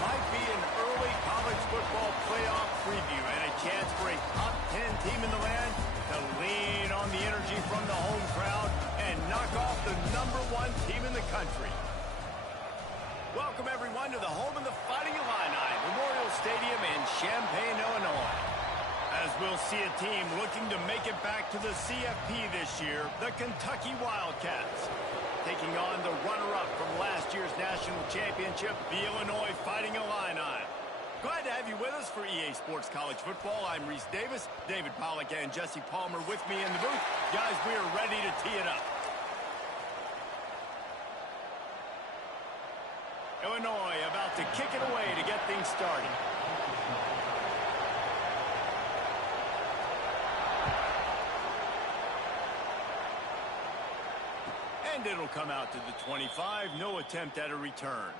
might be an early college football playoff preview and a chance for a top 10 team in the land to lean on the energy from the home crowd and knock off the #1 team in the country. Welcome, everyone, to the home of the Fighting Illini, Memorial Stadium in Champaign, Illinois. As we'll see a team looking to make it back to the CFP this year, the Kentucky Wildcats, taking on the runner-up from last year's national championship, the Illinois Fighting Illini. Glad to have you with us for EA Sports College Football. I'm Reese Davis, David Pollack and Jesse Palmer with me in the booth. Guys, we are ready to tee it up. Illinois about to kick it away to get things started. And it'll come out to the 25. No attempt at a return.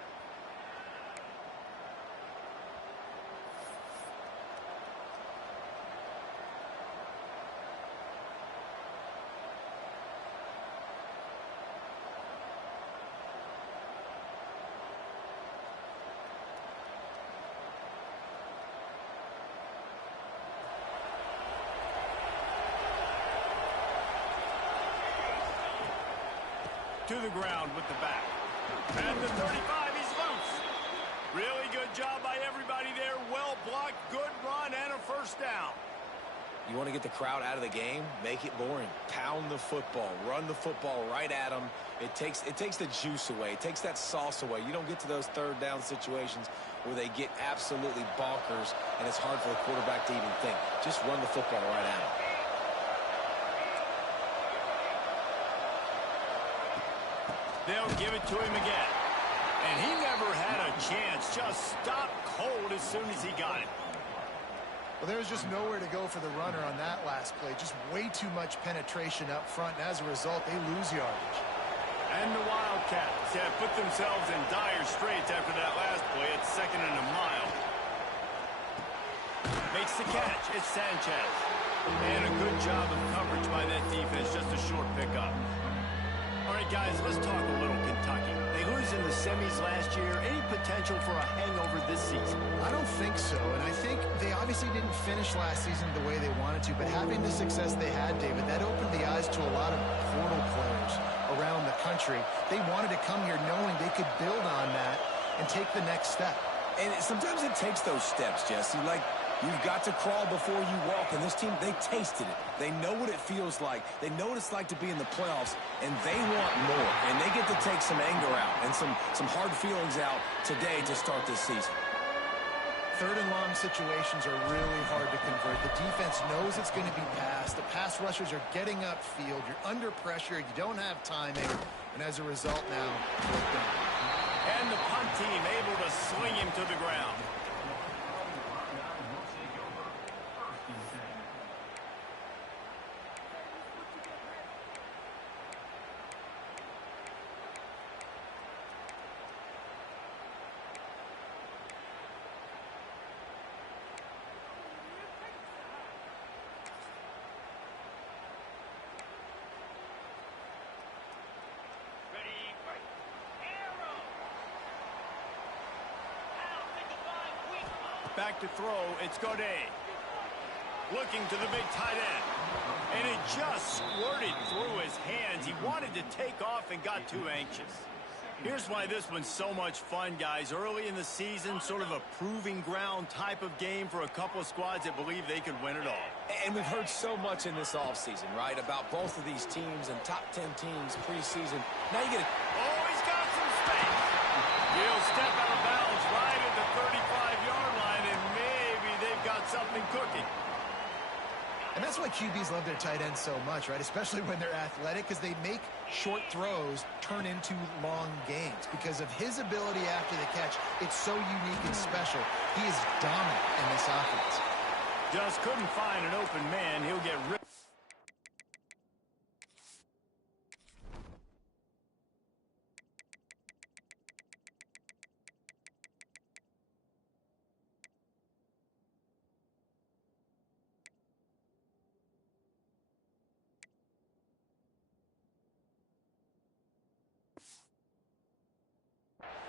To the ground with the back. At the 35, he's loose. Really good job by everybody there. Well blocked, good run, and a first down. You want to get the crowd out of the game? Make it boring. Pound the football. Run the football right at them. It takes the juice away. It takes that sauce away. You don't get to those third down situations where they get absolutely bonkers, and it's hard for the quarterback to even think. Just run the football right at them. They'll give it to him again. And he never had a chance. Just stopped cold as soon as he got it. Well, there was just nowhere to go for the runner on that last play. Just way too much penetration up front. And as a result, they lose yardage. And the Wildcats have put themselves in dire straits after that last play. It's 2nd and a mile. Makes the catch. It's Sanchez. And a good job of coverage by that defense. Just a short pickup. All right, guys, let's talk a little Kentucky. They lose in the semis last year. Any potential for a hangover this season? I don't think so, and I think they obviously didn't finish last season the way they wanted to, but having the success they had, David, that opened the eyes to a lot of portal players around the country. They wanted to come here knowing they could build on that and take the next step. And sometimes it takes those steps, Jesse. Like, you've got to crawl before you walk, and this team, they tasted it. They know what it feels like. They know what it's like to be in the playoffs, and they want more. And they get to take some anger out and some hard feelings out today to start this season. 3rd and long situations are really hard to convert. The defense knows it's going to be passed. The pass rushers are getting upfield. You're under pressure. You don't have timing. And as a result now, and the punt team able to sling him to the ground. Back to throw, it's Godet. Looking to the big tight end. And it just squirted through his hands. He wanted to take off and got too anxious. Here's why this one's so much fun, guys. Early in the season, sort of a proving ground type of game for a couple of squads that believe they could win it all. And we've heard so much in this offseason, right, about both of these teams and top 10 teams preseason. Now you get a... Oh, he's got some space. He'll step out of bounds right at the 35-yard line, and maybe they've got something cooking. And that's why QBs love their tight ends so much, right? Especially when they're athletic, because they make short throws turn into long games. Because of his ability after the catch, it's so unique and special. He is dominant in this offense. Just couldn't find an open man. He'll get ripped.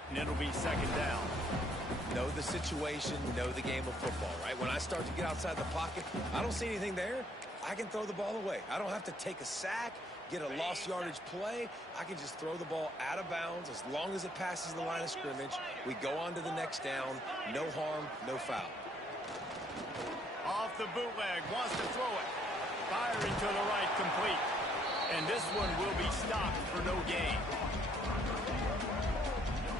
And it'll be 2nd down. the situation, know the game of football, right? When I start to get outside the pocket, I don't see anything there. I can throw the ball away. I don't have to take a sack, get a lost yardage play. I can just throw the ball out of bounds. As long as it passes the line of scrimmage, we go on to the next down. No harm, no foul. Off the bootleg, wants to throw it. Firing to the right, complete. And this one will be stopped for no gain.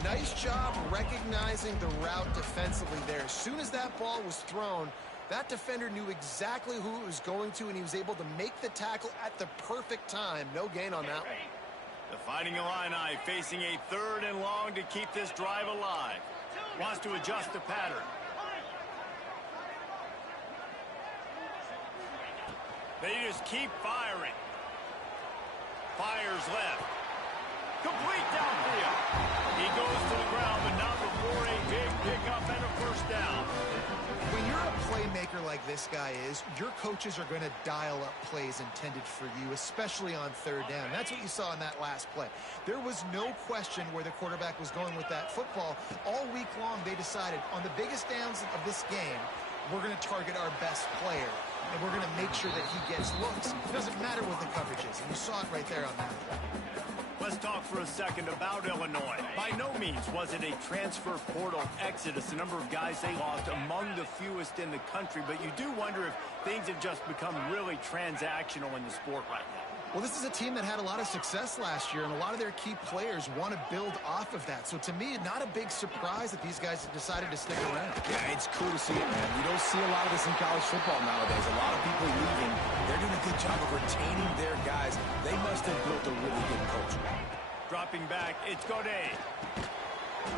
Nice job recognizing the route defensively there. As soon as that ball was thrown, that defender knew exactly who it was going to, and he was able to make the tackle at the perfect time. No gain on that one. The Fighting Illini facing a 3rd and long to keep this drive alive. Wants to adjust the pattern. They just keep firing. Fires left. Complete downfield. He goes to the ground, but not before a big pickup and a 1st down. When you're a playmaker like this guy is, your coaches are going to dial up plays intended for you, especially on 3rd down. That's what you saw in that last play. There was no question where the quarterback was going with that football. All week long, they decided on the biggest downs of this game, we're going to target our best player, and we're going to make sure that he gets looks. It doesn't matter what the coverage is, and you saw it right there on that. Let's talk for a second about Illinois. By no means was it a transfer portal exodus. The number of guys they lost among the fewest in the country, but you do wonder if things have just become really transactional in the sport right now. Well, this is a team that had a lot of success last year, and a lot of their key players want to build off of that. So to me, not a big surprise that these guys have decided to stick around. Yeah, it's cool to see it, man. You don't see a lot of this in college football nowadays. A lot of people leaving. They're doing a good job of retaining their guys. They must have built a really good culture. Dropping back, it's Godet.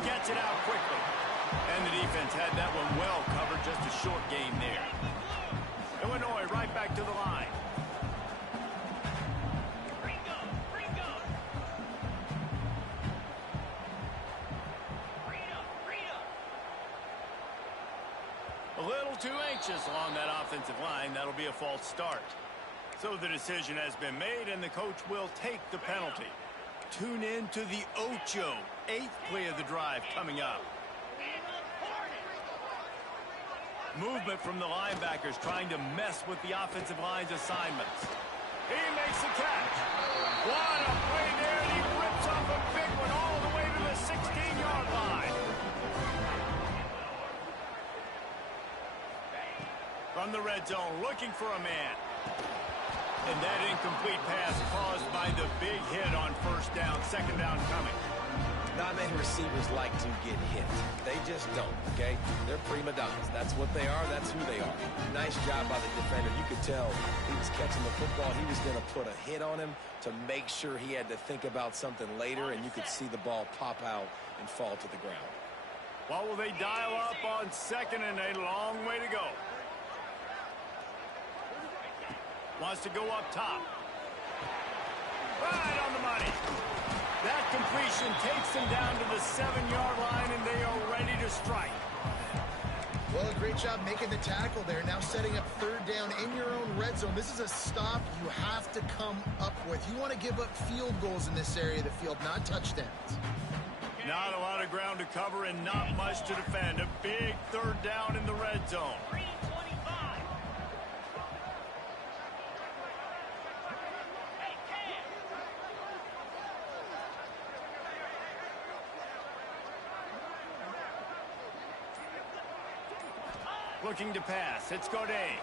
Gets it out quickly. And the defense had that one well covered, just a short gain there. Illinois right back to the line. A little too anxious along that offensive line. That'll be a false start. So the decision has been made, and the coach will take the penalty. Tune in to the Ocho, 8th play of the drive coming up. Movement from the linebackers trying to mess with the offensive line's assignments. He makes the catch. What a play there, and he rips off a big one all the way to the 16-yard line. From the red zone, looking for a man. And that incomplete pass caused by the big hit on 1st down, 2nd down coming. Not many receivers like to get hit. They just don't, okay? They're prima donnas. That's what they are. That's who they are. Nice job by the defender. You could tell he was catching the football. He was going to put a hit on him to make sure he had to think about something later, and you could see the ball pop out and fall to the ground. Well, will they dial up on 2nd and a long way to go? Wants to go up top. Right on the money. That completion takes them down to the 7-yard line, and they are ready to strike. Well, a great job making the tackle there. Now setting up 3rd down in your own red zone. This is a stop you have to come up with. You want to give up field goals in this area of the field, not touchdowns. Not a lot of ground to cover and not much to defend. A big 3rd down in the red zone. Looking to pass. It's Godet.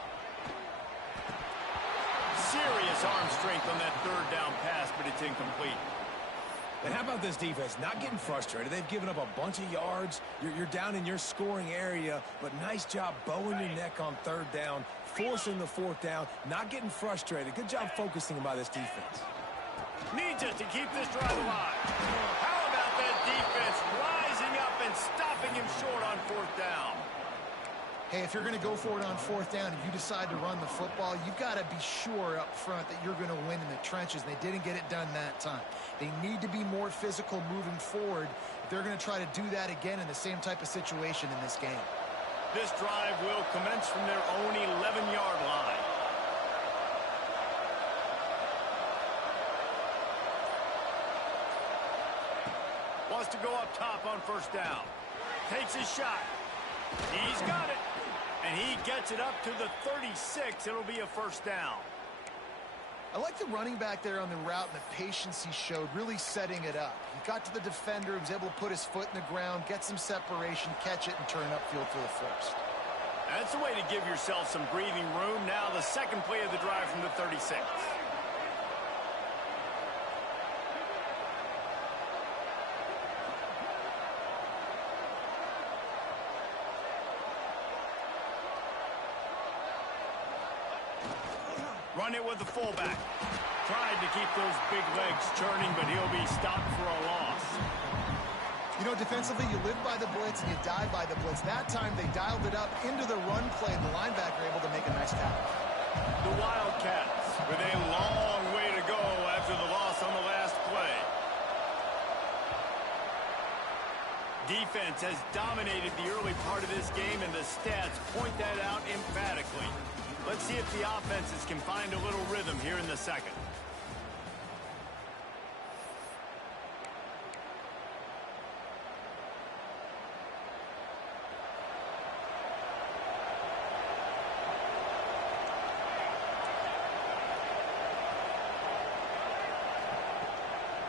Serious arm strength on that 3rd down pass, but it's incomplete. And how about this defense? Not getting frustrated. They've given up a bunch of yards. You're down in your scoring area, but nice job bowing your neck on 3rd down, forcing the 4th down, not getting frustrated. Good job focusing by this defense. Needs it to keep this drive alive. How about that defense rising up and stopping him short on 4th down? Hey, if you're going to go for it on 4th down and you decide to run the football, you've got to be sure up front that you're going to win in the trenches. They didn't get it done that time. They need to be more physical moving forward if they're going to try to do that again in the same type of situation in this game. This drive will commence from their own 11-yard line. Wants to go up top on 1st down. Takes his shot. He's got it. And he gets it up to the 36. It'll be a first down. I like the running back there on the route and the patience he showed, really setting it up. He got to the defender, he was able to put his foot in the ground, get some separation, catch it, and turn upfield for the first. That's a way to give yourself some breathing room. Now the second play of the drive from the 36. Run it with the fullback. Tried to keep those big legs churning, but he'll be stopped for a loss. You know, defensively, you live by the blitz and you die by the blitz. That time, they dialed it up into the run play, and the linebacker able to make a nice tackle. The Wildcats with a long way to go after the loss on the last play. Defense has dominated the early part of this game, and the stats point that out emphatically. Let's see if the offenses can find a little rhythm here in the second.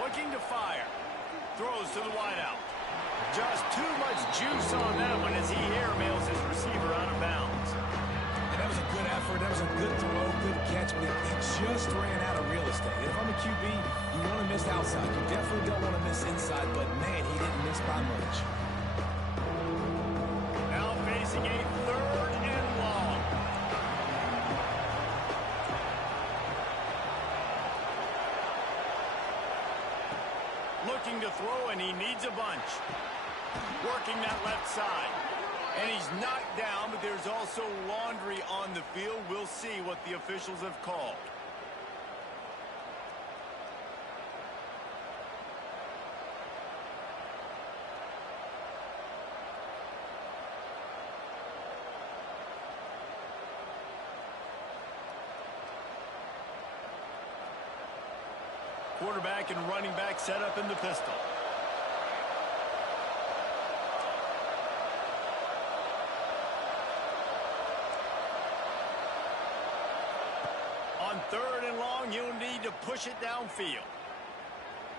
Looking to fire. Throws to the wideout. Just too much juice on that one as he airmails his receiver out of bounds. And that was a good effort. That was a good throw, good catch, but he just ran out of real estate. If I'm a QB, you want to miss outside. You definitely don't want to miss inside, but man, he didn't miss by much. Now facing a third and long. Looking to throw, and he needs a bunch. Working that left side. And he's knocked down, but there's also laundry on the field. We'll see what the officials have called. Quarterback and running back set up in the pistol. On third and long, you'll need to push it downfield.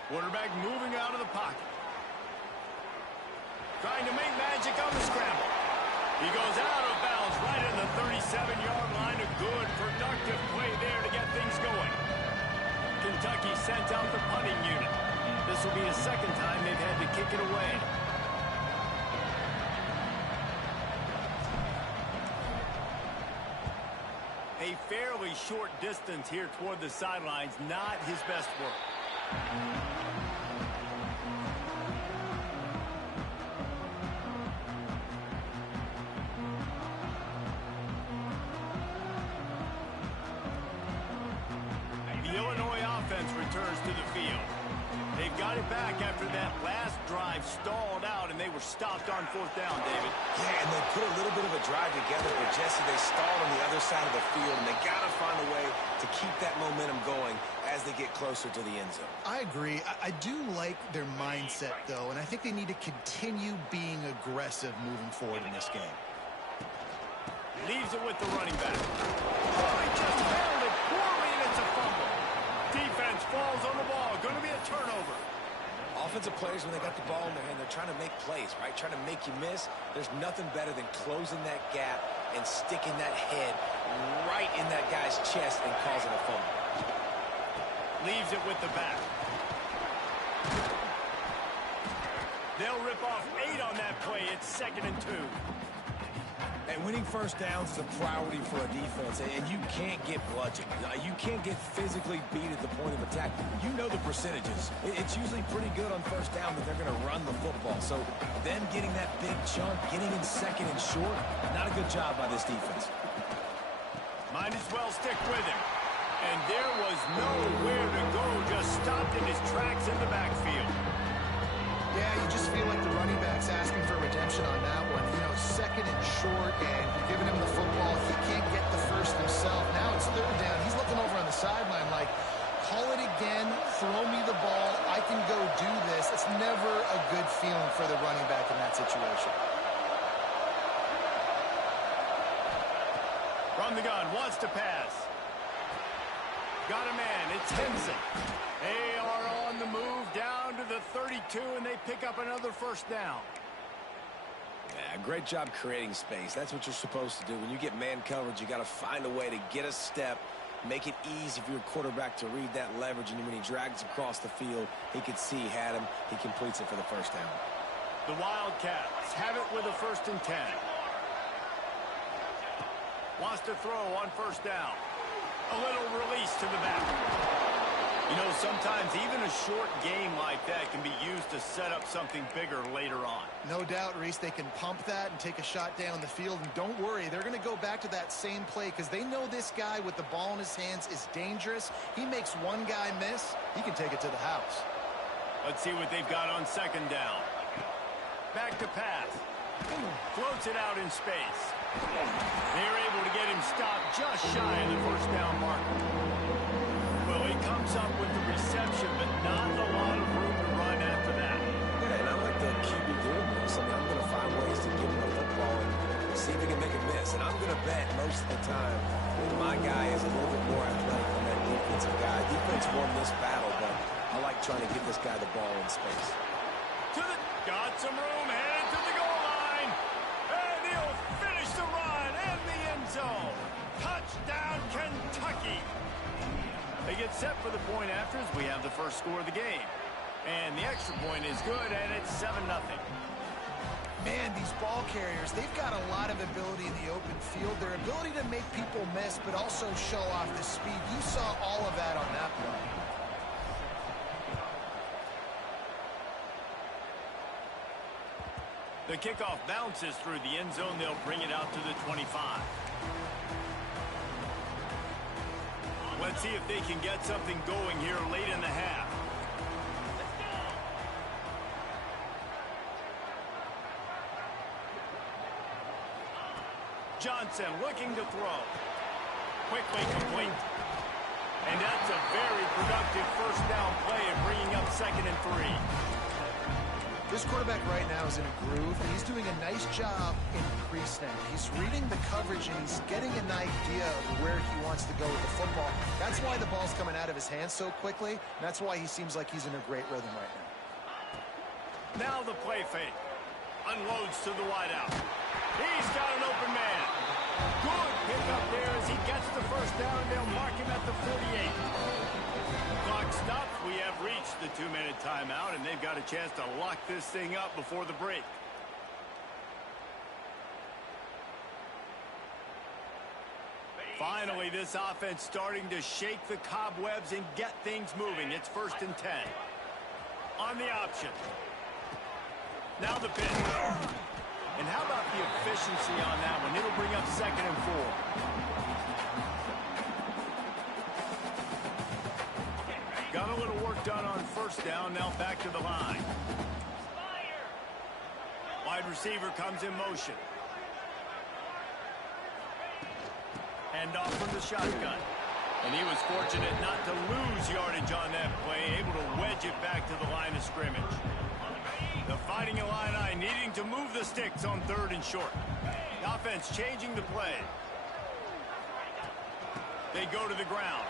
Quarterback moving out of the pocket. Trying to make magic on the scramble. He goes out of bounds right at the 37-yard line. A good, productive play there to get things going. Kentucky sent out the punting unit. This will be the second time they've had to kick it away. A fairly short distance here toward the sidelines, not his best work. The Illinois offense returns to the field. They've got it back after that last drive stalled out, and they were stopped on fourth down, David. Yeah, and they put a little bit of a drive together, but Jesse, they stalled on the other side of the field, and they got to find a way to keep that momentum going as they get closer to the end zone. I agree. I do like their mindset, though, and I think they need to continue being aggressive moving forward in this game. Leaves it with the running back. Oh, he just handled it poorly, and it's a fumble. Defense falls on the ball. Going to be a turnover. Offensive players, when they got the ball in their hand, they're trying to make plays, right? Trying to make you miss. There's nothing better than closing that gap and sticking that head right in that guy's chest and causing a fumble. Leaves it with the back. They'll rip off 8 on that play. It's 2nd and 2. And winning first downs is a priority for a defense, and you can't get bludgeoned. You can't get physically beat at the point of attack. You know the percentages. It's usually pretty good on first down that they're going to run the football. So them getting that big chunk, getting in 2nd and short, not a good job by this defense. Might as well stick with him. And there was nowhere to go, just stopped in his tracks in the backfield. Yeah, you just feel like the running back's asking for redemption on that one. You know, 2nd and short, and you're giving him the football. He can't get the first himself. Now it's 3rd down. He's looking over on the sideline like, call it again, throw me the ball, I can go do this. It's never a good feeling for the running back in that situation. From the gun, wants to pass. Got a man, it's Henson. They are on the move down to the 32, and they pick up another first down. Yeah, great job creating space. That's what you're supposed to do. When you get man coverage, you got to find a way to get a step, make it easy for your quarterback to read that leverage, and when he drags across the field, he can see he had him. He completes it for the first down. The Wildcats have it with a 1st and 10. Wants to throw on first down. A little release to the back. You know, sometimes even a short game like that can be used to set up something bigger later on. No doubt, Reese, they can pump that and take a shot down the field. And don't worry, they're going to go back to that same play because they know this guy with the ball in his hands is dangerous. He makes one guy miss, he can take it to the house. Let's see what they've got on 2nd down. Back to pass. Floats it out in space. They're able to get him stopped just shy of the first down marker. Well, he comes up with the reception, but not a lot of room to run after that. Yeah, and I like the QB doing this. I mean, I'm going to find ways to give him the football and see if he can make a miss. And I'm going to bet most of the time that my guy is a little bit more athletic than that defensive guy. Defense won this battle, but I like trying to get this guy the ball in space. Got some room, headed to the goal line. And he'll finish the run in the end zone. Touchdown, Kentucky. They get set for the point after as we have the first score of the game. And the extra point is good, and it's 7-0. Man, these ball carriers, they've got a lot of ability in the open field. Their ability to make people miss, but also show off the speed. You saw all of that on that play. The kickoff bounces through the end zone. They'll bring it out to the 25. Let's see if they can get something going here late in the half. Johnson looking to throw. Quickly complete. And that's a very productive first down play and bringing up 2nd and 3. This quarterback right now is in a groove, and he's doing a nice job in pre-snap. He's reading the coverage, and he's getting an idea of where he wants to go with the football. That's why the ball's coming out of his hands so quickly, and that's why he seems like he's in a great rhythm right Now now. the play fake. Unloads to the wideout. He's got an open man. Good pick up there as he gets the first down, and they'll mark him at the 48. Clock stops. We have reached the 2-minute timeout, and they've got a chance to lock this thing up before the break. Finally, this offense starting to shake the cobwebs and get things moving. It's 1st and 10. On the option. Now the pitch. And how about the efficiency on that one? It'll bring up 2nd and 4. Got a little work done on first down. Now back to the line. Wide receiver comes in motion. Hand off from the shotgun. And he was fortunate not to lose yardage on that play, able to wedge it back to the line of scrimmage. The Fighting Illini needing to move the sticks on 3rd and short. The offense changing the play. They go to the ground.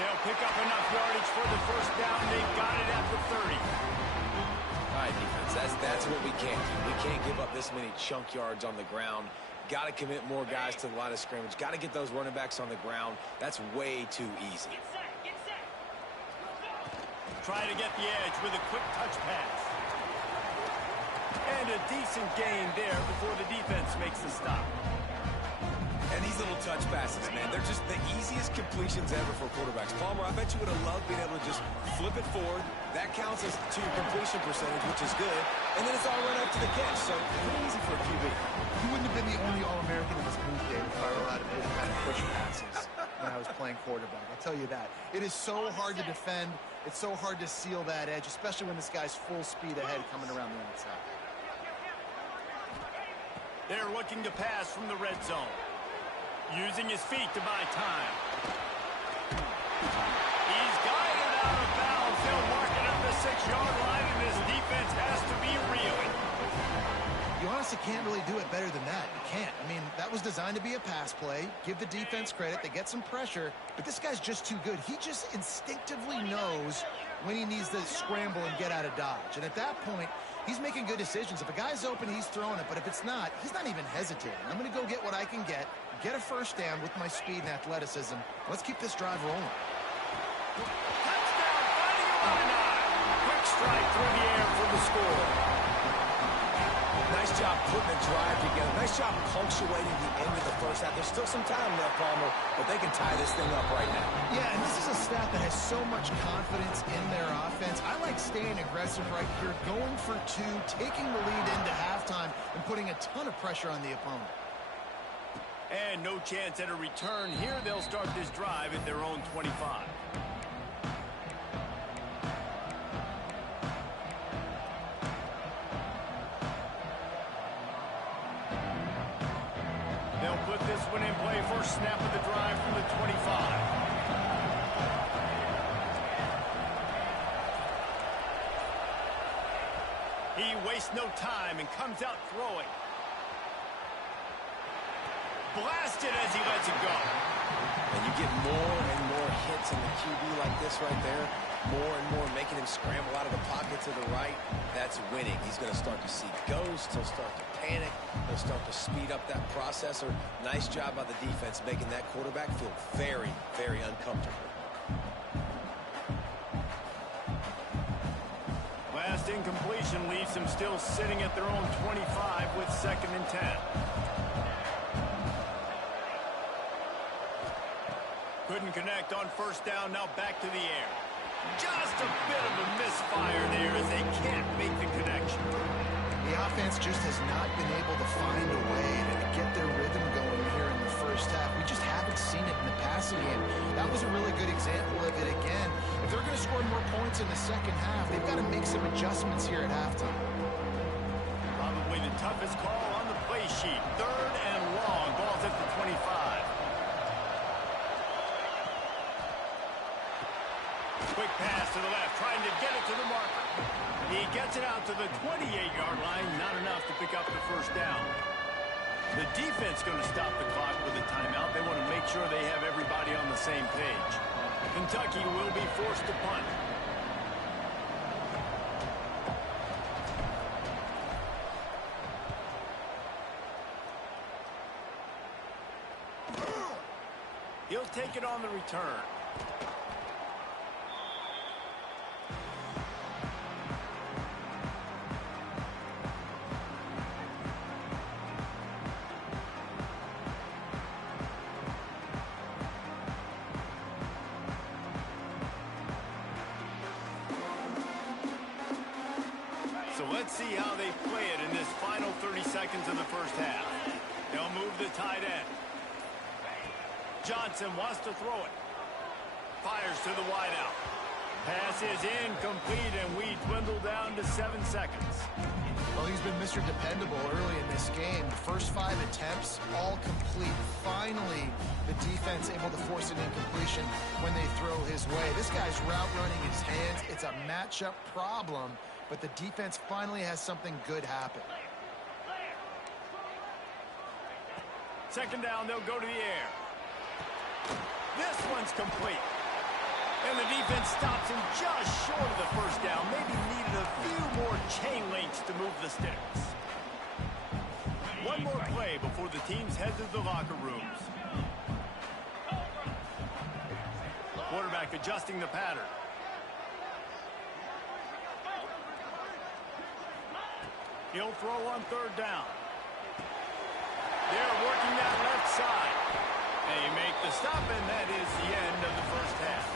They'll pick up enough yardage for the first down. They've got it at the 30. All right, defense, that's what we can't do. We can't give up this many chunk yards on the ground. Got to commit more guys to the line of scrimmage. Got to get those running backs on the ground. That's way too easy. Try to get the edge with a quick touch pass. And a decent gain there before the defense makes the stop. And these little touch passes, man, they're just the easiest completions ever for quarterbacks. Palmer, I bet you would have loved being able to just flip it forward. That counts as to your completion percentage, which is good. And then it's all run up to the catch, so pretty easy for a QB. You wouldn't have been the only All-American in this booth, Dave, if I were allowed to do the kind of push passes when I was playing quarterback. I'll tell you that. It is so hard to defend. It's so hard to seal that edge, especially when this guy's full speed ahead coming around the outside. They're looking to pass from the red zone. Using his feet to buy time. He's guided out of bounds. They'll mark it at the 6-yard line, and this defense has to be reeling. You honestly honestly can't really do it better than that. You can't. I mean, that was designed to be a pass play. Give the defense credit. They get some pressure, but this guy's just too good. He just instinctively knows when he needs to scramble and get out of dodge. And at that point, he's making good decisions. If a guy's open, he's throwing it. But if it's not, he's not even hesitating. I'm going to go get what I can get a first down with my speed and athleticism. Let's keep this drive rolling. Touchdown, fighting around. Quick strike through the air for the score. Nice job putting the drive together. Nice job punctuating the end of the first half. There's still some time left, Palmer, but they can tie this thing up right now. Yeah, and this is a staff that has so much confidence in their offense. I like staying aggressive right here, going for two, taking the lead into halftime, and putting a ton of pressure on the opponent. And no chance at a return. Here they'll start this drive at their own 25. They'll put this one in play. First snap of the drive from the 25. He wastes no time and comes out throwing. Blasted as he lets it go. And you get more and more hits on the QB like this right there. More and more making him scramble out of the pocket to the right. That's winning. He's going to start to see ghosts. He'll start to panic. He'll start to speed up that processor. Nice job by the defense making that quarterback feel very, very uncomfortable. Last incompletion leaves them still sitting at their own 25 with 2nd and 10. Couldn't connect on first down, now back to the air. Just a bit of a misfire there as they can't make the connection. The offense just has not been able to find a way to get their rhythm going here in the first half. We just haven't seen it in the passing game. That was a really good example of it again. If they're going to score more points in the second half, they've got to make some adjustments here at halftime. Probably the toughest call on the play sheet. 3rd and long. Ball's at the 25. Quick pass to the left, trying to get it to the marker. He gets it out to the 28-yard line, not enough to pick up the first down. The defense going to stop the clock with a timeout. They want to make sure they have everybody on the same page. Kentucky will be forced to punt. He'll take it on the return. So let's see how they play it in this final 30 seconds of the first half. They'll move the tight end. Johnson wants to throw it. Fires to the wideout. Pass is incomplete, and we dwindle down to 7 seconds. Well, he's been Mr. Dependable early in this game. The first 5 attempts, all complete. Finally, the defense able to force an incompletion when they throw his way. This guy's route running his hands. It's a matchup problem, but the defense finally has something good happen. 2nd down, they'll go to the air. This one's complete. And the defense stops him just short of the first down. Maybe needed a few more chain links to move the sticks. One more play before the teams head to the locker rooms. Quarterback adjusting the pattern. He'll throw on 3rd down. They're working that left side. They make the stop, and that is the end of the first half.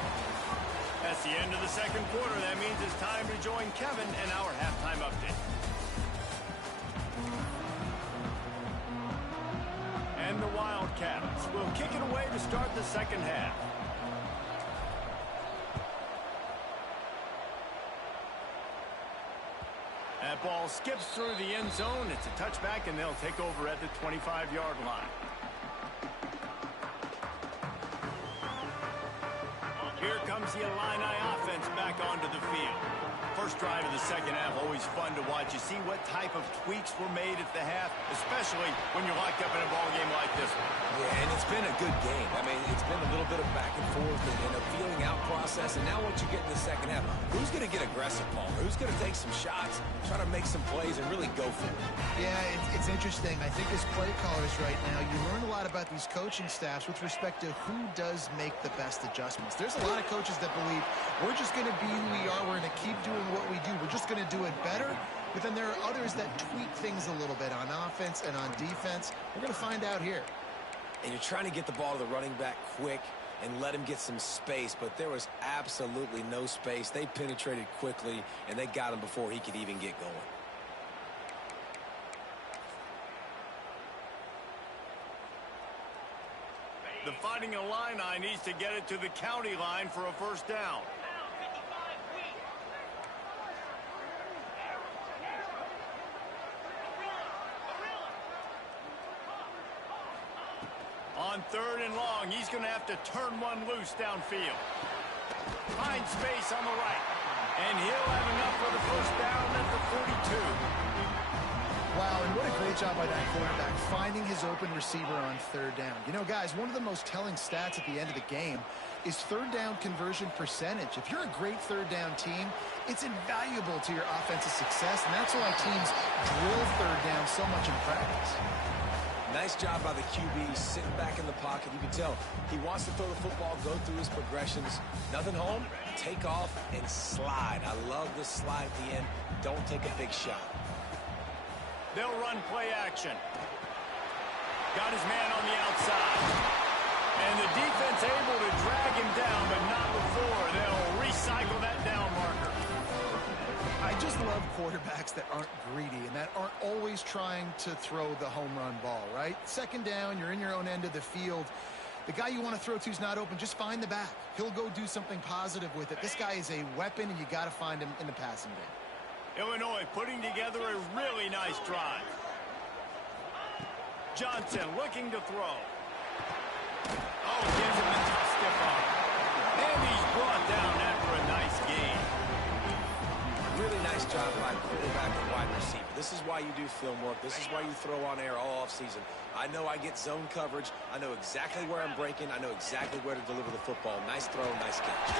That's the end of the 2nd quarter. That means it's time to join Kevin and our halftime update. And the Wildcats will kick it away to start the 2nd half. That ball skips through the end zone. It's a touchback, and they'll take over at the 25-yard line. Here comes the Illini offense back onto the field. first drive of the second half, always fun to watch. You see what type of tweaks were made at the half, especially when you're locked up in a ball game like this one. Yeah, and it's been a good game. I mean, it's been a little bit of back and forth and a feeling out process. And now what you get in the second half, who's going to get aggressive, Paul? Who's going to take some shots, try to make some plays, and really go for it? Yeah, it's interesting. I think as play callers right now, you learn a lot about these coaching staffs with respect to who does make the best adjustments. There's a lot of coaches that believe we're just going to be who we are. We're going to keep doing what we do. We're just going to do it better. But then there are others that tweak things a little bit on offense and on defense. We're going to find out here. And you're trying to get the ball to the running back quick and let him get some space, but there was absolutely no space. They penetrated quickly, and they got him before he could even get going. The Fighting Illini needs to get it to the county line for a first down. On third and long, he's going to have to turn one loose downfield. Finds space on the right. And he'll have enough for the first down at the 42. Wow, and what a great job by that quarterback, finding his open receiver on third down. You know, guys, one of the most telling stats at the end of the game is third down conversion percentage. If you're a great third down team, it's invaluable to your offensive success, and that's why teams drill third down so much in practice. Nice job by the QB, sitting back in the pocket. You can tell he wants to throw the football, go through his progressions. Nothing home, take off, and slide. I love the slide at the end. Don't take a big shot. They'll run play action. Got his man on the outside. And the defense able to drag him down, but not before. They'll recycle that down marker. I just love quarterbacks that aren't greedy and that aren't always trying to throw the home run ball, right? Second down, you're in your own end of the field. The guy you want to throw to is not open. Just find the back. He'll go do something positive with it. This guy is a weapon, and you got to find him in the passing game. Illinois putting together a really nice drive. Johnson looking to throw. Oh, gives him a tough stiff arm. And he's brought down after a nice gain. Really nice job by quarterback and wide receiver. This is why you do film work. This is why you throw on air all offseason. I know I get zone coverage. I know exactly where I'm breaking. I know exactly where to deliver the football. Nice throw, nice catch.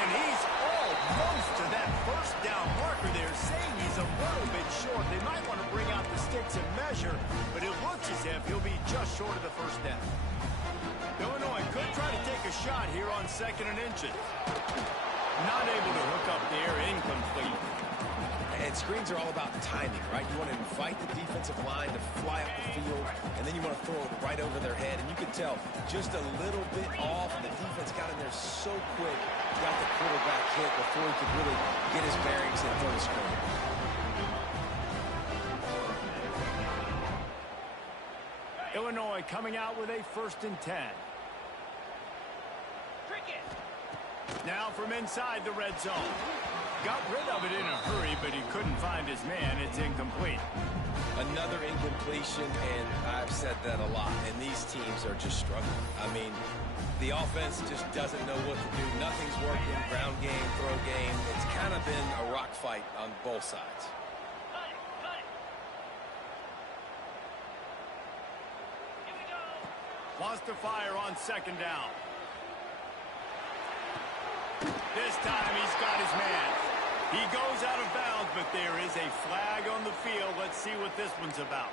And he's almost to that first down marker there, saying he's a little bit short. They might want to bring out the sticks and measure, but it looks as if he'll be just short of the first down. Illinois could try to take a shot here on 2nd and inches. Not able to hook up there, incomplete. And screens are all about timing, right? You want to invite the defensive line to fly up the field, and then you want to throw it right over their head. And you can tell just a little bit off, and the defense got in there so quick, got the quarterback hit before he could really get his bearings and throw the screen. Illinois coming out with a 1st and 10. Now from inside the red zone. Got rid of it in a hurry, but he couldn't find his man. It's incomplete. Another incompletion, and I've said that a lot, and these teams are just struggling. I mean, the offense just doesn't know what to do. Nothing's working. Ground game, throw game. It's kind of been a rock fight on both sides. Wants to fire on 2nd down. This time he's got his man. He goes out of bounds, but there is a flag on the field. Let's see what this one's about.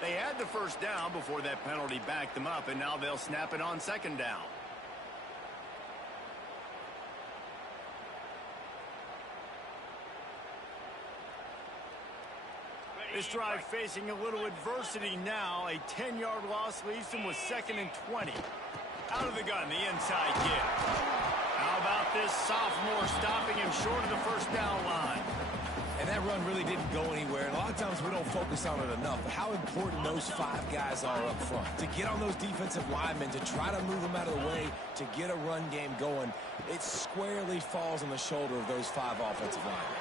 They had the first down before that penalty backed them up, and now they'll snap it on 2nd down. This drive facing a little adversity now. A 10-yard loss leaves them with 2nd and 20. Out of the gun, the inside give. How about this sophomore stopping him short of the first down line? And that run really didn't go anywhere. And a lot of times we don't focus on it enough. But how important those 5 guys are up front. To get on those defensive linemen, to try to move them out of the way, to get a run game going, it squarely falls on the shoulder of those 5 offensive linemen.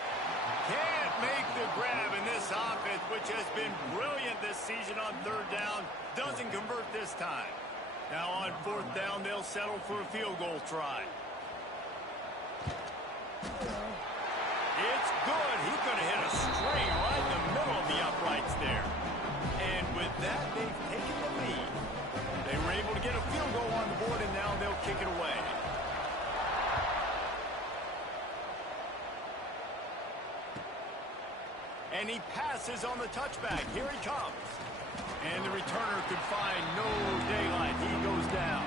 Can't make the grab in this offense, which has been brilliant this season on 3rd down. Doesn't convert this time. Now on 4th down, they'll settle for a field goal try. It's good. He's going to hit a string right in the middle of the uprights there. And with that, they've taken the lead. They were able to get a field goal on the board, and now they'll kick it away. And he passes on the touchback. Here he comes. And the returner could find no daylight. He goes down.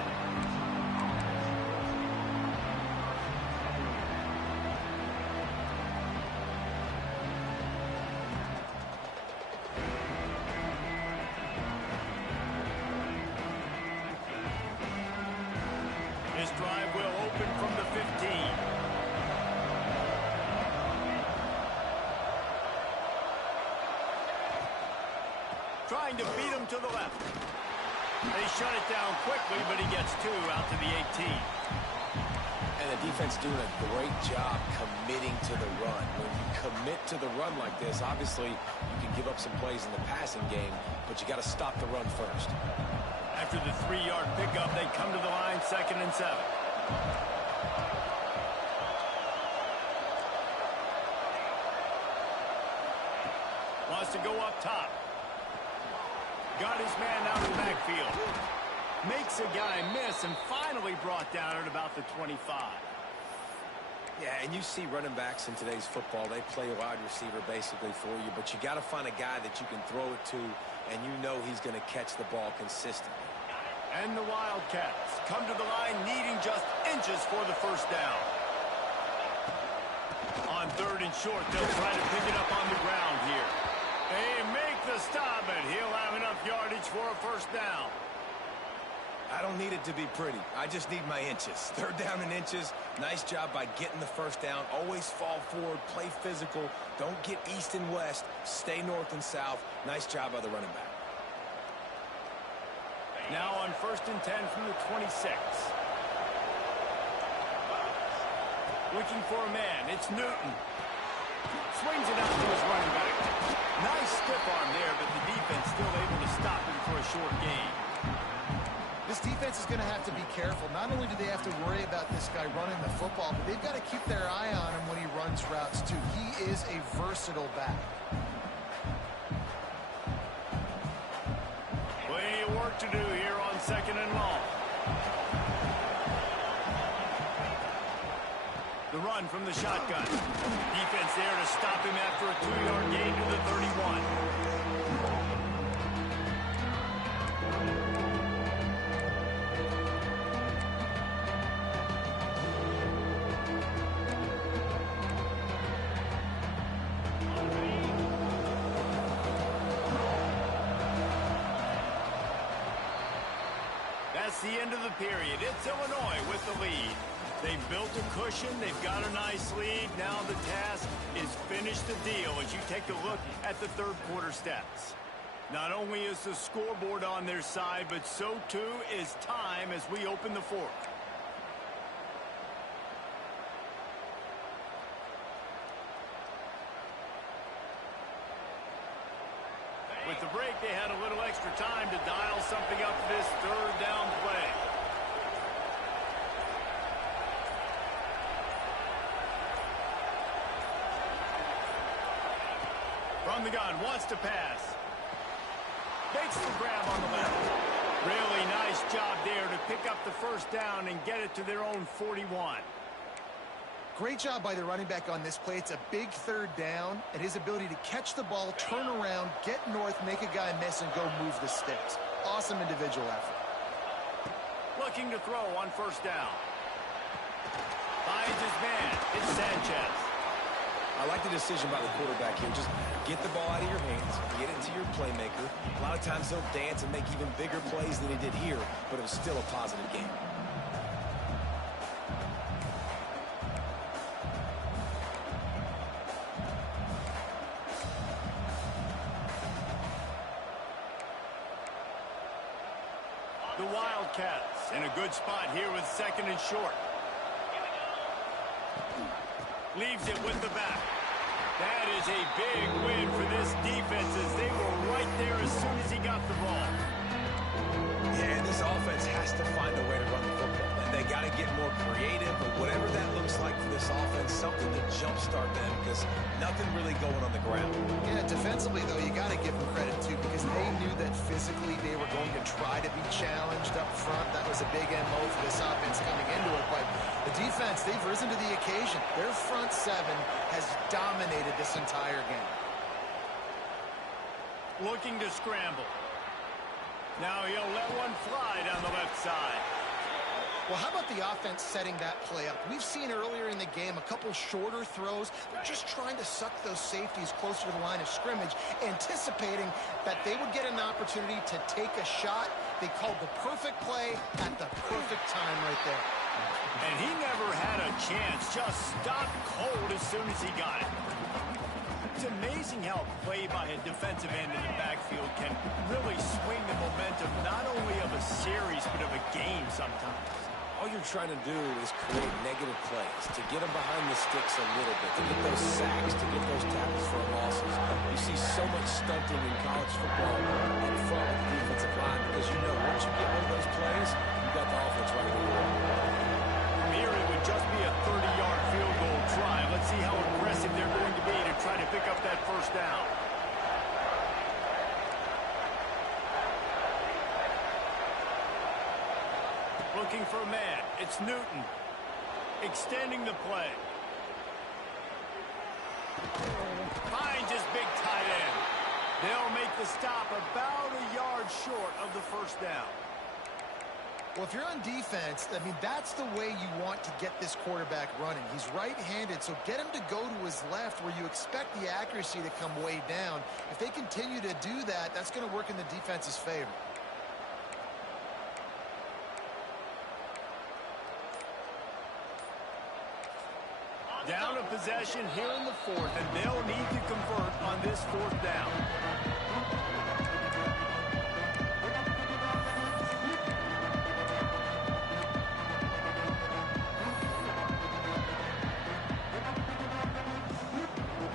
This drive will open from the 15. Trying to beat him to the left. They shut it down quickly, but he gets 2 out to the 18. And the defense doing a great job committing to the run. When you commit to the run like this, obviously you can give up some plays in the passing game, but you got to stop the run first. After the 3-yard pickup, they come to the line, 2nd and 7. Wants to go up top. Got his man out of the backfield. Makes a guy miss and finally brought down at about the 25. Yeah, and you see running backs in today's football, they play wide receiver basically for you, but you got to find a guy that you can throw it to, and you know he's going to catch the ball consistently. And the Wildcats come to the line needing just inches for the first down. On 3rd and short, they'll try to pick it up on the ground here. They make the stop, and he'll have enough yardage for a first down. I don't need it to be pretty. I just need my inches. 3rd down and inches. Nice job by getting the first down. Always fall forward, play physical. Don't get east and west. Stay north and south. Nice job by the running back. Now on 1st and 10 from the 26. Looking for a man. It's Newton. Swings it out to his running back. Nice stiff arm there, but the defense still able to stop him for a short gain. This defense is going to have to be careful. Not only do they have to worry about this guy running the football, but they've got to keep their eye on him when he runs routes, too. He is a versatile back. Plenty of work to do here on 2nd and long. The run from the shotgun. Defense there to stop him after a 2-yard gain to the 31. That's the end of the period. It's Illinois with the lead. They've built a cushion. They've got a nice lead. Now the task is finish the deal as you take a look at the 3rd quarter stats. Not only is the scoreboard on their side, but so too is time as we open the 4th. With the break, they had a little extra time to dial something up for this 3rd down play. From the gun, wants to pass. Makes the grab on the left. Really nice job there to pick up the first down and get it to their own 41. Great job by the running back on this play. It's a big 3rd down, and his ability to catch the ball, turn around, get north, make a guy miss, and go move the sticks. Awesome individual effort. Looking to throw on 1st down. Finds his man. It's Sanchez. I like the decision by the quarterback here. Just get the ball out of your hands, get it to your playmaker. A lot of times he'll dance and make even bigger plays than he did here, but it was still a positive game. The Wildcats in a good spot here with 2nd and short. Leaves it with the back. That is a big win for this defense as they were right there as soon as he got the ball. Yeah, and this offense has to find a way to run the football. And they got to get more creative, but whatever that looks like for this offense, something to jumpstart them because nothing really going on the ground. Yeah, defensively, though, you got to give them credit, too, because they knew that physically they were going to try to be challenged up front. That was a big MO for this offense coming into it. But the defense, they've risen to the occasion. Their front seven has dominated this entire game. Looking to scramble. Now he'll let one fly down the left side. Well, how about the offense setting that play up? We've seen earlier in the game a couple shorter throws. They're just trying to suck those safeties closer to the line of scrimmage, anticipating that they would get an opportunity to take a shot. They called the perfect play at the perfect time right there. And he never had a chance. Just stopped cold as soon as he got it. It's amazing how a play by a defensive end in the backfield can really swing the momentum not only of a series but of a game sometimes. All you're trying to do is create negative plays, to get them behind the sticks a little bit, to get those sacks, to get those tackles for losses. You see so much stunting in college football up front with the defensive line because you know once you get one of those plays, you've got the offense right there. From here, it would just be a 30-yard field goal drive. Let's see how aggressive they're going to be to try to pick up that first down. Looking for a man. It's Newton. Extending the play. Finds his big tight end. They'll make the stop about a yard short of the first down. Well, if you're on defense, I mean, that's the way you want to get this quarterback running. He's right-handed, so get him to go to his left where you expect the accuracy to come way down. If they continue to do that, that's going to work in the defense's favor. Down a possession here in the fourth, and they'll need to convert on this fourth down.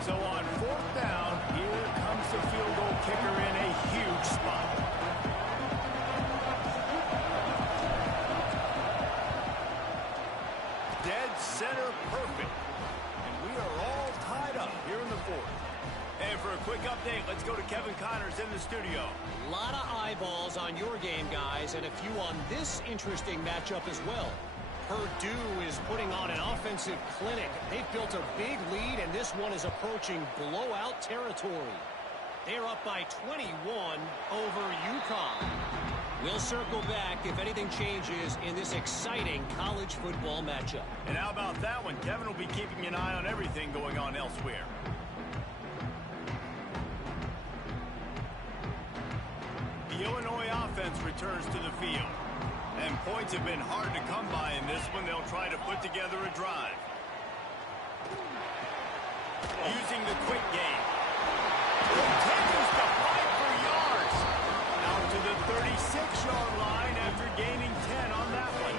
So on fourth down, here comes the field goal kicker in a huge spot. Dead center perfect. Here in the fourth. And for a quick update, let's go to Kevin Connors in the studio. A lot of eyeballs on your game, guys, and a few on this interesting matchup as well. Purdue is putting on an offensive clinic. They've built a big lead, and this one is approaching blowout territory. They're up by 21 over UConn. We'll circle back if anything changes in this exciting college football matchup. And how about that one? Kevin will be keeping an eye on everything going on elsewhere. The Illinois offense returns to the field. And points have been hard to come by in this one. They'll try to put together a drive. Using the quick game. Continues to fight for yards. Out to the 36-yard line after gaining 10 on that one.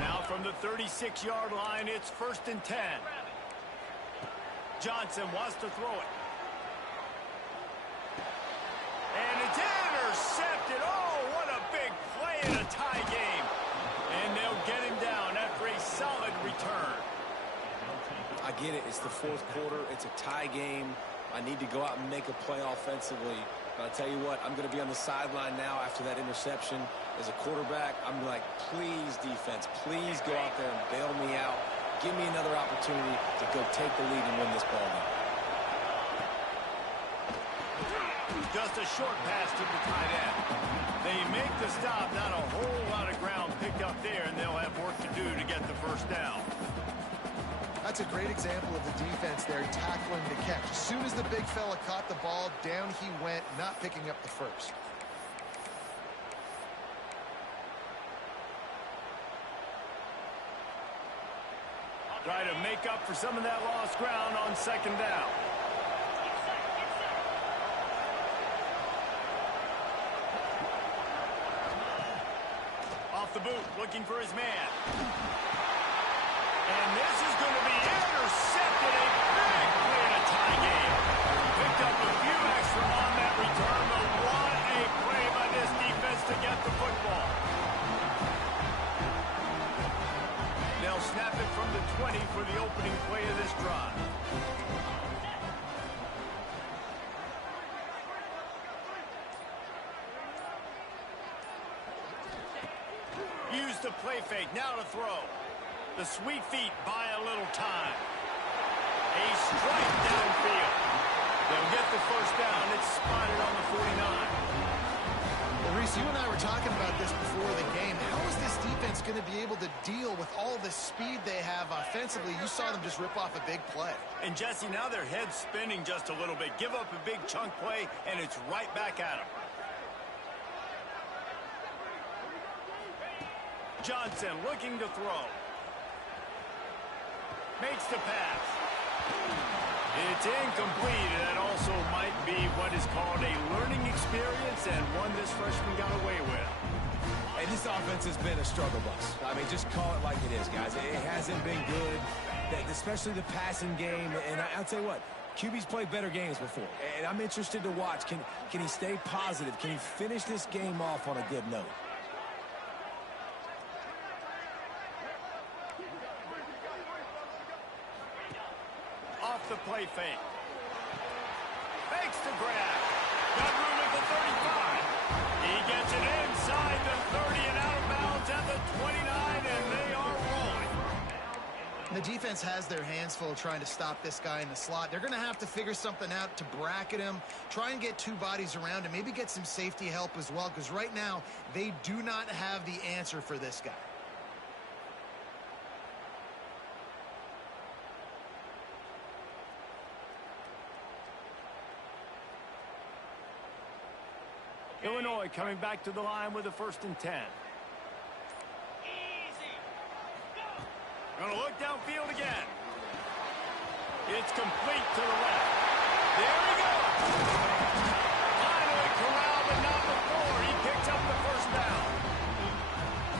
Now from the 36-yard line, it's 1st and 10. Johnson wants to throw it. And it's intercepted. Oh, what a big play in a tie game. And they'll get him down after a solid return. I get it. It's the fourth quarter. It's a tie game. I need to go out and make a play offensively. But I'll tell you what, I'm going to be on the sideline now after that interception. As a quarterback, I'm like, please, defense, please go out there and bail me out. Give me another opportunity to go take the lead and win this ball game. Just a short pass to the tight end. They make the stop. Not a whole lot of ground picked up there, and they'll have work to do to get the first down. That's a great example of the defense there tackling the catch. As soon as the big fella caught the ball, down he went, not picking up the first. Try to make up for some of that lost ground on 2nd down. Off the boot, looking for his man. And this is going to be intercepted. A big play in a tie game. Picked up a few extra on that return, but what a play by this defense the play fake. Now to throw. The sweet feet buy a little time. A strike downfield. They'll get the first down. It's spotted on the 49. Well, Reese, you and I were talking about this before the game. How is this defense going to be able to deal with all the speed they have offensively? You saw them just rip off a big play. And, Jesse, now their head's spinning just a little bit. Give up a big chunk play, and it's right back at them. Johnson looking to throw. Makes the pass. It's incomplete, and that also might be what is called a learning experience and one this freshman got away with. And this offense has been a struggle bus. I mean, just call it like it is, guys. It hasn't been good, especially the passing game. And I'll tell you what, QB's played better games before. And I'm interested to watch. Can he stay positive? Can he finish this game off on a good note? Off the play fake. Fakes the grab. Got room at the 35. He gets it inside the 30 and out of bounds at the 29, and they are rolling. The defense has their hands full trying to stop this guy in the slot. They're going to have to figure something out to bracket him, try and get two bodies around him, maybe get some safety help as well, because right now they do not have the answer for this guy. Illinois coming back to the line with a 1st and 10. Going to look downfield again. It's complete to the left. There he goes. Finally corralled, but not before. He picks up the first down.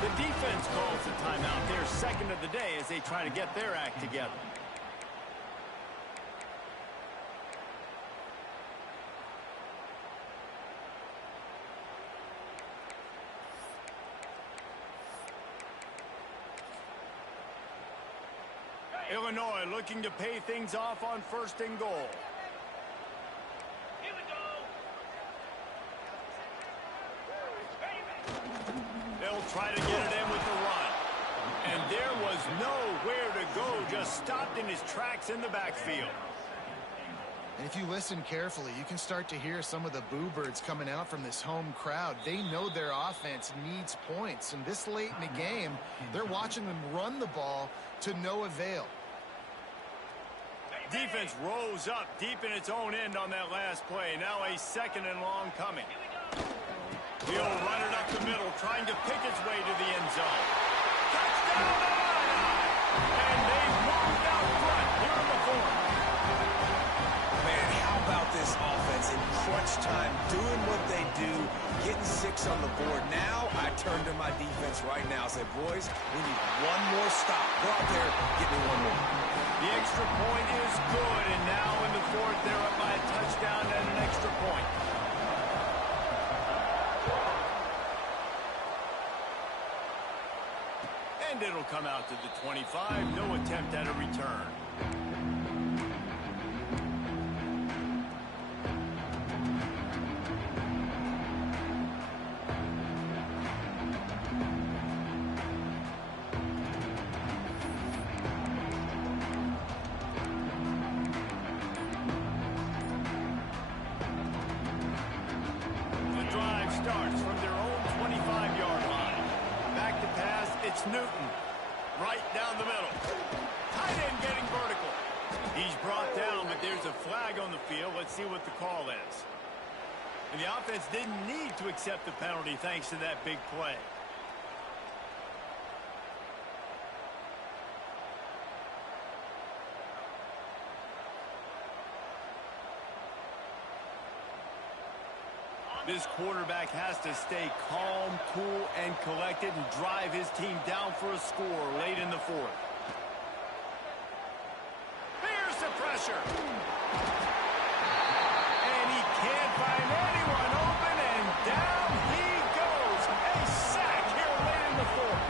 The defense calls the timeout. Their second of the day as they try to get their act together. Illinois looking to pay things off on 1st and goal. They'll try to get it in with the run. And there was nowhere to go, just stopped in his tracks in the backfield. And if you listen carefully, you can start to hear some of the boo birds coming out from this home crowd. They know their offense needs points. And this late in the game, they're watching them run the ball to no avail. Defense rose up deep in its own end on that last play. Now a 2nd and long coming. He'll run it up the middle, trying to pick its way to the end zone. Touchdown, Illinois! And they've moved out front here in the 4th. Man, how about this offense in crunch time, doing what they do, getting 6 on the board. Now I turn to my defense right now and say, boys, we need one more stop. Go out there, get me one more. The extra point is good, and now in the 4th, they're up by a touchdown and an extra point. And it'll come out to the 25. No attempt at a return. Starts from their own 25-yard line. Back to pass, it's Newton. Right down the middle. Tight end getting vertical. He's brought down, but there's a flag on the field. Let's see what the call is. And the offense didn't need to accept the penalty thanks to that big play. This quarterback has to stay calm, cool, and collected and drive his team down for a score late in the 4th. Here's the pressure. And he can't find anyone open, and down he goes. A sack here late in the 4th.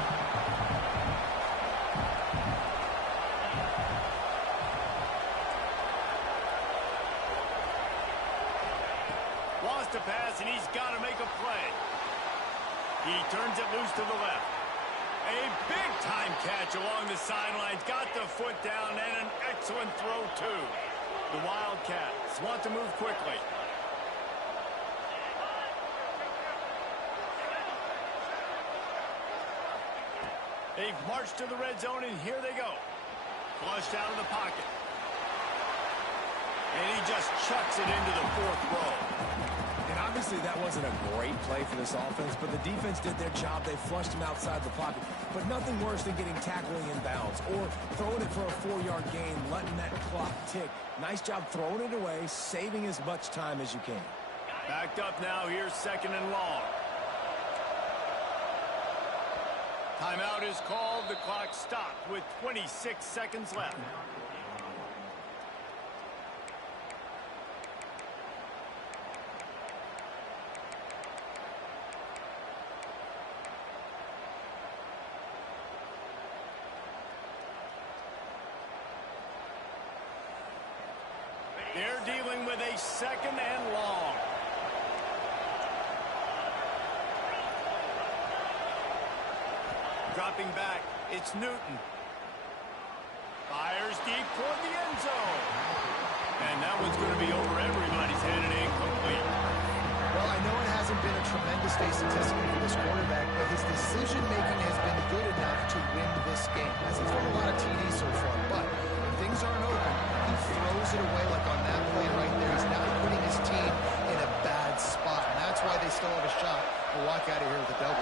Wants to pass, and he's got to make a play. He turns it loose to the left. A big-time catch along the sidelines. Got the foot down and an excellent throw, too. The Wildcats want to move quickly. They've marched to the red zone, and here they go. Flushed out of the pocket. And he just chucks it into the fourth row. And obviously that wasn't a great play for this offense, but the defense did their job. They flushed him outside the pocket. But nothing worse than getting tackling in bounds or throwing it for a 4-yard gain, letting that clock tick. Nice job throwing it away, saving as much time as you can. Backed up now. Here's 2nd and long. Timeout is called. The clock stopped with 26 seconds left. They're dealing with a 2nd and long. Dropping back, it's Newton. Fires deep toward the end zone. And that one's going to be over everybody's head and incomplete. Well, I know it hasn't been a tremendous day statistically for this quarterback, but his decision-making has been good enough to win this game. Hasn't thrown a lot of TDs so far, but when things aren't open, he throws it away like on that play right there. He's not putting his team in a bad spot, and that's why they still have a shot to walk out of here with a W.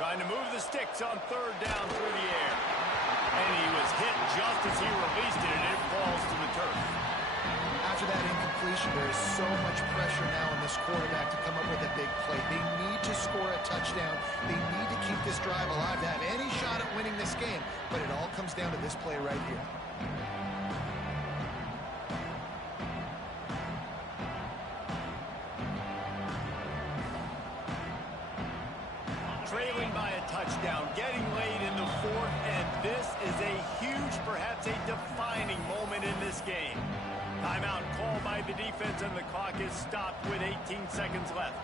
Trying to move the sticks on 3rd down through the air. And he was hit just as he released it, and it falls to the turf. After that incompletion, there is so much pressure now on this quarterback to come up with a big play. They need to score a touchdown. They need to keep this drive alive to have any shot at winning this game. But it all comes down to this play right here. Trailing by a touchdown, getting late in the 4th, and this is a huge, perhaps a defining moment in this game. Timeout called by the defense, and the clock is stopped with 18 seconds left.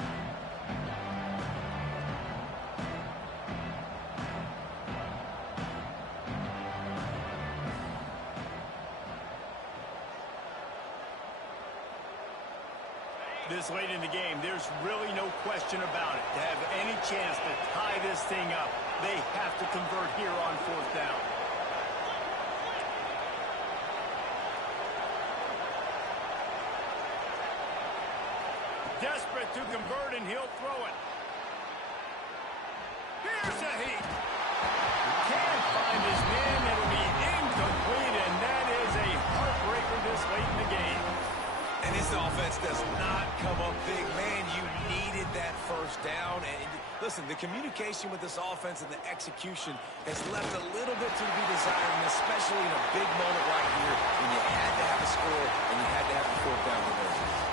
This late in the game, there's really no question about it. To have any chance to tie this thing up, they have to convert here on 4th down. Desperate to convert, and he'll throw it. Here's a heat. Can't find his man. It'll be incomplete, and that is a heartbreaker this late in the game. And this offense does not come up big. Man, you needed that 1st down. And listen, the communication with this offense and the execution has left a little bit to be desired, and especially in a big moment right here when you had to have a score and you had to have the 4th down conversion.